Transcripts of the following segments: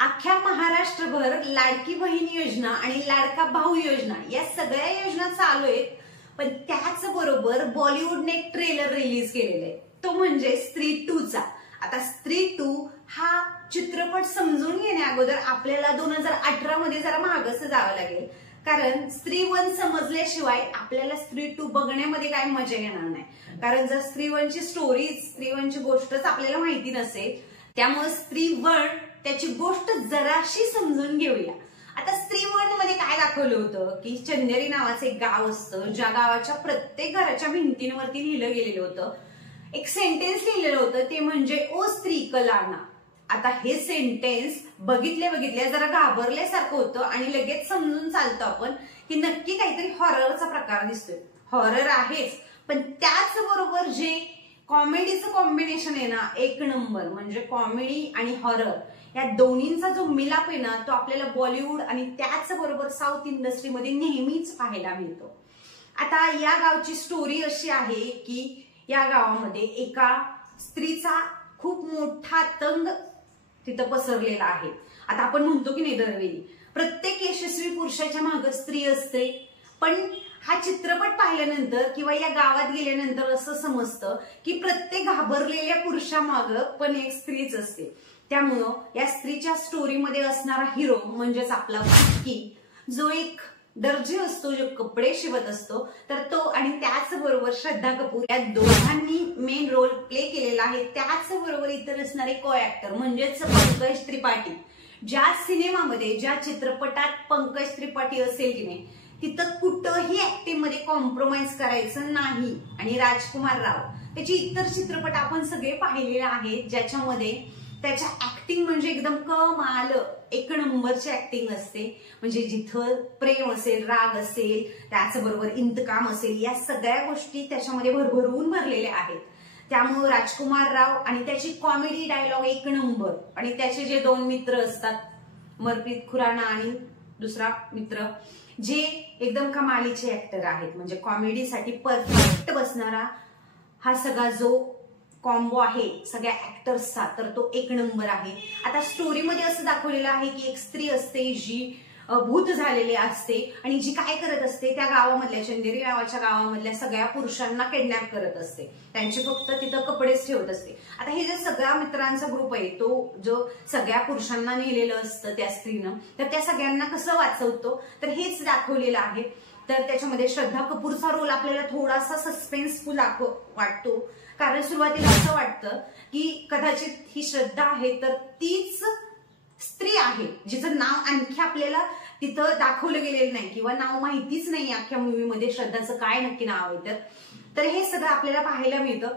अख्ख्या महाराष्ट्रभर लाडकी बहीण योजना आणि लाडका भाऊ योजना या सगळ्या योजना चालू आहेत, पण त्याच बरोबर बॉलिवूडने एक ट्रेलर रिलीज केलेला आहे, तो म्हणजे स्त्री 2 चा। आता स्त्री 2 हा चित्रपट समजून घेण्या अगोदर आपल्याला 2018 मध्ये जरा मागचं जावं लागेल, कारण स्त्री 1 समजल्याशिवाय आपल्याला स्त्री 2 बघण्यामध्ये काय मजा येणार नाही। कारण जर स्त्री 1 ची स्टोरी, स्त्री 1 ची गोष्टच आपल्याला माहिती नसेल, त्यामुळे स्त्री 1 त्याची गोष्ट जराशी समजून घेऊया। आता स्त्री 1 मध्ये काय दाखवलं होतं की चंदेरी नावाचं एक गाव असतं, ज्या गावाच्या प्रत्येक घराच्या भिंतींवरती लिहिलं गेलेलं होतं, एक सेंटेन्स लिहिलेलं होतं, ते म्हणजे ओ स्त्री कलाना। आता हे सेंटेन्स बघितल्या जरा घाबरल्यासारखं होतं आणि लगेच समजून चालतो आपण की नक्की काहीतरी हॉररचा प्रकार दिसतोय। हॉरर आहेच, पण त्याचबरोबर जे कॉमेडीचं कॉम्बिनेशन आहे ना, एक नंबर, म्हणजे कॉमेडी आणि हॉरर या दोन्हींचा जो मिलाप आहे ना, तो आपल्याला बॉलिवूड आणि त्याचबरोबर साऊथ इंडस्ट्रीमध्ये नेहमीच पाहायला मिळतो। आता या गावची स्टोरी अशी आहे की या गावामध्ये एका स्त्रीचा खूप मोठा तंग तिथं पसरलेला आहे। आता आपण म्हणतो की नाही, दरवेळी प्रत्येक यशस्वी पुरुषाच्या मागे स्त्री असते, पण हा चित्रपट पाहिल्यानंतर किंवा या गावात गेल्यानंतर असं समजतं की प्रत्येक घाबरलेल्या पुरुषामागे पण एक स्त्रीच असते। त्यामुळं या स्त्रीच्या स्टोरीमध्ये असणारा हिरो म्हणजेच आपला विक्की, जो एक दर्जी असतो, जो कपडे शिवत असतो, तर तो आणि त्याचबरोबर श्रद्धा कपूर या दोघांनी मेन रोल प्ले केलेला आहे। त्याचबरोबर इतर असणारे को ऍक्टर म्हणजेच पंकज त्रिपाठी। ज्या सिनेमामध्ये, ज्या चित्रपटात पंकज त्रिपाठी असेल की नाही, तिथं कुठंही ऍक्टिंग मध्ये कॉम्प्रोमाइज करायचं नाही। आणि राजकुमार राव, त्याचे इतर चित्रपट आपण सगळे पाहिलेले आहेत, ज्याच्यामध्ये त्याच्या ऍक्टिंग म्हणजे एकदम कमाल, एक नंबरची ऍक्टिंग असते। म्हणजे जिथं प्रेम असेल, राग असेल, त्याचबरोबर इंतकाम असेल, या सगळ्या गोष्टी त्याच्यामध्ये भरभरून भरलेल्या आहेत। त्यामुळे राजकुमार राव आणि त्याची कॉमेडी डायलॉग एक नंबर, आणि त्याचे जे दोन मित्र असतात, मनप्रीत खुराना आणि दुसरा मित्र, जे एकदम कमालीचे ऍक्टर आहेत, म्हणजे कॉमेडीसाठी परफेक्ट बसणारा हा सगळा जो कॉम्बो आहे सगळ्या ऍक्टर्सचा, तर तो एक नंबर आहे। आता स्टोरीमध्ये असं दाखवलेलं आहे की एक स्त्री असते जी भूत झालेली असते आणि जी काय करत असते, त्या गावामधल्या, चंदेरी गावाच्या गावामधल्या सगळ्या पुरुषांना किडनॅप करत असते, त्यांचे फक्त तिथं कपडेच ठेवत असते। आता हे जे सगळ्या मित्रांचा ग्रुप आहे, तो जो सगळ्या पुरुषांना नेलेलं असतं त्या स्त्रीनं, तर त्या सगळ्यांना कसं वाचवतो, तर हेच दाखवलेलं आहे। तर त्याच्यामध्ये श्रद्धा कपूरचा रोल आपल्याला थोडासा सस्पेन्सफुल वाटतो, कारण सुरुवातीला असं वाटतं की कदाचित ही श्रद्धा आहे तर तीच स्त्री आहे, जिचं नाव आणखी आपल्याला तिथं दाखवलं गेलेलं नाही किंवा नाव माहितीच नाही अख्ख्या मूवीमध्ये, श्रद्धाचं काय नक्की नाव आहे तर हे सगळं आपल्याला पाहायला मिळतं।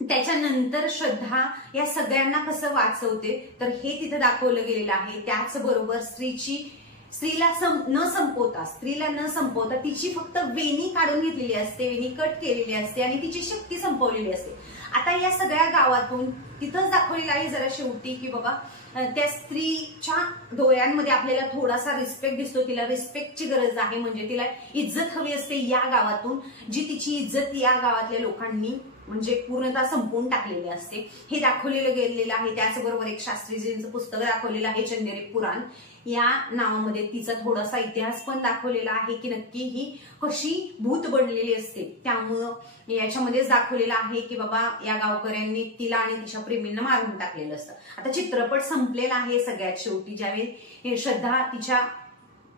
त्याच्यानंतर श्रद्धा या सगळ्यांना कसं वाचवते, तर हे तिथं दाखवलं गेलेलं आहे। त्याचबरोबर स्त्रीला न संपवता तिची फक्त वेणी काढून घेतलेली असते, वेणी कट केलेली असते आणि तिची शक्ती संपवलेली असते। आता या सगळ्या गावातून तिथंच दाखवलेलं आहे जरा शेवटी की बाबा त्या स्त्रीच्या डोळ्यांमध्ये आपल्याला थोडासा रिस्पेक्ट दिसतो, तिला रिस्पेक्टची गरज आहे, म्हणजे तिला इज्जत हवी असते या गावातून, जी तिची इज्जत या गावातल्या लोकांनी म्हणजे पूर्णतः संपवून टाकलेली असते, हे दाखवलेलं गेलेलं आहे। त्याचबरोबर एक शास्त्रीजींचं पुस्तक दाखवलेलं आहे, चंदेरी पुराण या नावामध्ये, तिचा थोडासा इतिहास पण दाखवलेला आहे की नक्की ही कशी भूत बनलेली असते। त्यामुळं याच्यामध्येच दाखवलेलं आहे की बाबा या गावकऱ्यांनी तिला आणि तिच्या प्रेमींना मारून टाकलेलं असतं। आता चित्रपट संपलेला आहे सगळ्यात शेवटी, ज्यावेळी श्रद्धा तिच्या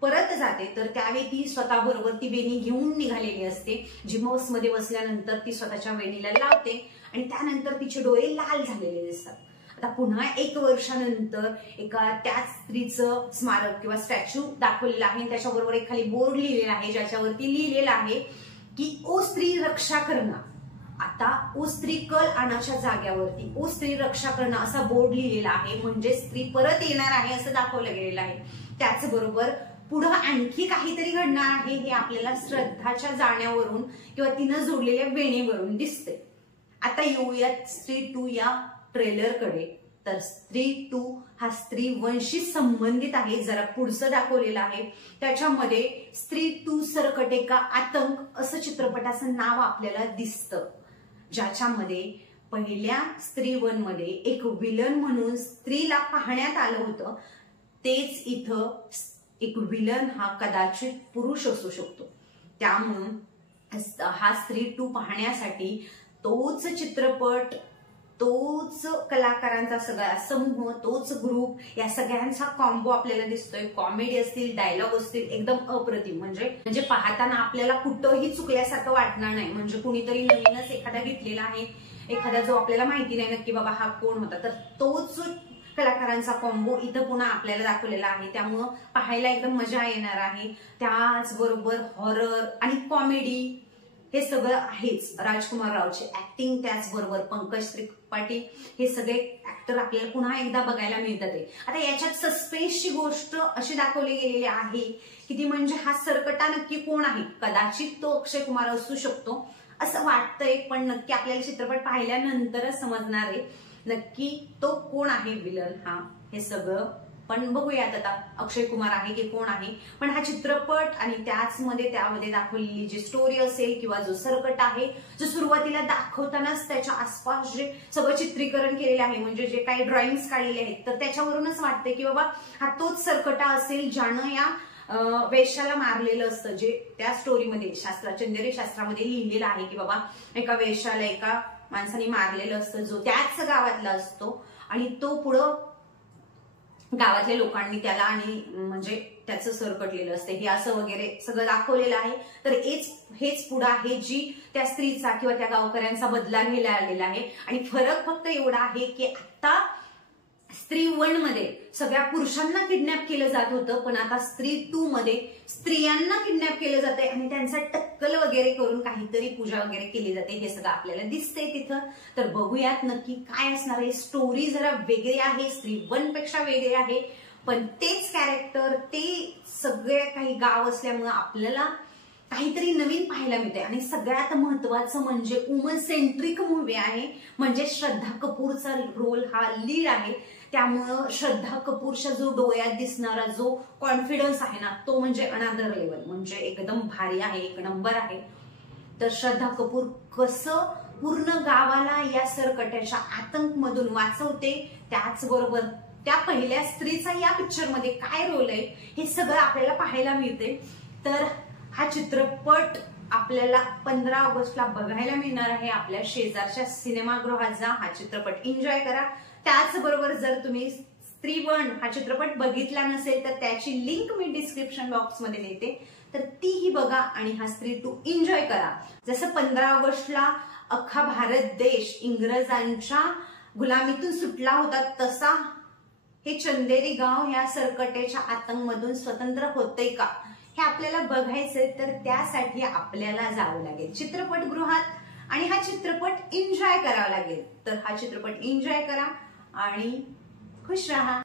परत जाते, तर त्यावेळी ती स्वतःबरोबर ती वेणी घेऊन निघालेली असते, जी बसमध्ये बसल्यानंतर ती स्वतःच्या वेणीला लावते आणि त्यानंतर तिचे डोळे लाल झालेले दिसतात। आता पुन्हा 1 वर्षानंतर एका त्याच स्त्रीचं स्मारक किंवा स्टॅच्यू दाखवलेलं आहे, त्याच्याबरोबर एक खाली बोर्ड लिहिलेला आहे, ज्याच्यावरती लिहिलेलं आहे की ओ स्त्री रक्षा करणं। आता ओ स्त्री कल आणाच्या जाग्यावरती ओ स्त्री रक्षा करणं असा बोर्ड लिहिलेला आहे, म्हणजे स्त्री परत येणार आहे असं दाखवलं गेलेलं आहे। त्याचबरोबर पुढं आणखी काहीतरी घडणार आहे हे आपल्याला श्रद्धाच्या जाण्यावरून किंवा तिनं जोडलेल्या वेणीवरून दिसते। आता येऊयात स्त्री 2 या ट्रेलरकडे। तर स्त्री 2 हा स्त्री 1 शी संबंधित आहे, जरा पुढचं दाखवलेलं आहे। त्याच्यामध्ये स्त्री 2 सरकटे का आतंक असं चित्रपटाचं नाव आपल्याला दिसतं, ज्याच्यामध्ये पहिल्या स्त्री 1 मध्ये एक विलन म्हणून स्त्रीला पाहण्यात आलं होतं, तेच इथं एक विलन हा कदाचित पुरुष असू शकतो. त्यामुळं हा स्त्री 2 पाहण्यासाठी तोच चित्रपट, तोच कलाकारांचा सगळा समूह, तोच ग्रुप, या सगळ्यांचा कॉम्बो आपल्याला दिसतोय. कॉमेडी असतील, डायलॉग असतील, एकदम अप्रतिम. म्हणजे पाहताना आपल्याला कुठंही चुकल्यासारखं वाटणार नाही. म्हणजे कुणीतरी नवीनच एखादा घेतलेला आहे, एखादा जो आपल्याला माहिती नाही नक्की बाबा हा कोण होता, तर तोच कलाकारांचा कॉम्बो इथं पुन्हा आपल्याला दाखवलेला आहे. त्यामुळं पाहायला एकदम मजा येणार आहे. त्याचबरोबर हॉरर आणि कॉमेडी हे सगळं आहेच. राजकुमार रावची ऍक्टिंग, त्याचबरोबर पंकज त्रिपाठी, हे सगळे ऍक्टर आपल्याला पुन्हा एकदा बघायला मिळतात. आता याच्यात सस्पेन्सची गोष्ट अशी दाखवली गेलेली आहे की ती म्हणजे हा सरकटा नक्की कोण आहे. कदाचित तो अक्षय कुमार असू शकतो असं वाटतंय, पण नक्की आपल्याला चित्रपट पाहिल्यानंतरच समजणार आहे नक्की तो कोण आहे विलन हा, हे सगळं. पण बघूयात आता अक्षय कुमार आहे की कोण आहे. पण हा चित्रपट आणि त्यामध्ये दाखवलेली जी स्टोरी असेल किंवा जो सरकट आहे, जो सुरुवातीला दाखवतानाच त्याच्या आसपास जे सगळं चित्रीकरण केलेलं आहे, म्हणजे जे काही ड्रॉइंग्स काढलेले आहेत, तर त्याच्यावरूनच वाटते की बाबा हा तोच सरकटा असेल ज्यानं या वेश्याला मारलेलं असतं. जे त्या स्टोरीमध्ये चंदेरी शास्त्रामध्ये लिहिलेलं आहे की बाबा एका वेश्याला एका माणसाने मारलेलं असतं, जो त्याच गावातला असतो आणि तो पुढं गावातल्या लोकांनी त्याला आणि म्हणजे त्याचं सरकटलेलं असतं, हे असं वगैरे सगळं दाखवलेलं आहे. तर हेच पुढं आहे जी त्या स्त्रीचा किंवा त्या गावकऱ्यांचा बदला घ्यायला आलेला आहे. आणि फरक फक्त एवढा आहे की आता स्त्री 1 मध्ये सगळ्या पुरुषांना किडनॅप केलं जात होतं, पण आता स्त्री 2 मध्ये स्त्रियांना किडनॅप केलं जाते आणि त्यांचा टक्कल वगैरे करून काहीतरी पूजा वगैरे केली जाते. हे सगळं आपल्याला दिसतंय तिथं. तर बघूयात नक्की काय असणार आहे. स्टोरी जरा वेगळी आहे, स्त्री 1 पेक्षा वेगळी आहे, पण तेच कॅरेक्टर, ते सगळे काही गाव असल्यामुळे आपल्याला काहीतरी नवीन पाहायला मिळते. आणि सगळ्यात महत्वाचं म्हणजे वुमन सेंट्रिक मूवी आहे, म्हणजे श्रद्धा कपूरचा रोल हा लीड आहे. त्यामुळं श्रद्धा कपूरच्या जो डोळ्यात दिसणारा जो कॉन्फिडन्स आहे ना, तो म्हणजे अनदर लेवल, म्हणजे एकदम भारी आहे, एक नंबर आहे. तर श्रद्धा कपूर कसं पूर्ण गावाला या सरकट्याच्या आतंकमधून वाचवते, त्याचबरोबर त्या पहिल्या स्त्रीचा या पिक्चरमध्ये काय रोल आहे, हे सगळं आपल्याला पाहायला मिळते. तर हा चित्रपट आपल्याला 15 ऑगस्टला बघायला मिळणार आहे. आपल्या शेजारच्या सिनेमागृहात जा, हा चित्रपट एन्जॉय करा. त्याचबरोबर जर तुम्ही स्त्री 1 हा चित्रपट बघितला नसेल तर त्याची लिंक मी डिस्क्रिप्शन बॉक्समध्ये देते, तर तीही बघा आणि हा स्त्री 2 एन्जॉय करा. जसं 15 ऑगस्टला अख्खा भारत देश इंग्रजांच्या गुलामीतून सुटला होता, तसा हे चंदेरी गाव ह्या सरकटेच्या आतंकमधून स्वतंत्र होतंय का हे आपल्याला बघायचंय. तर त्यासाठी आपल्याला जावं लागेल चित्रपटगृहात आणि हा चित्रपट एन्जॉय करावा लागेल. तर हा चित्रपट एन्जॉय करा आणि खुश राहा.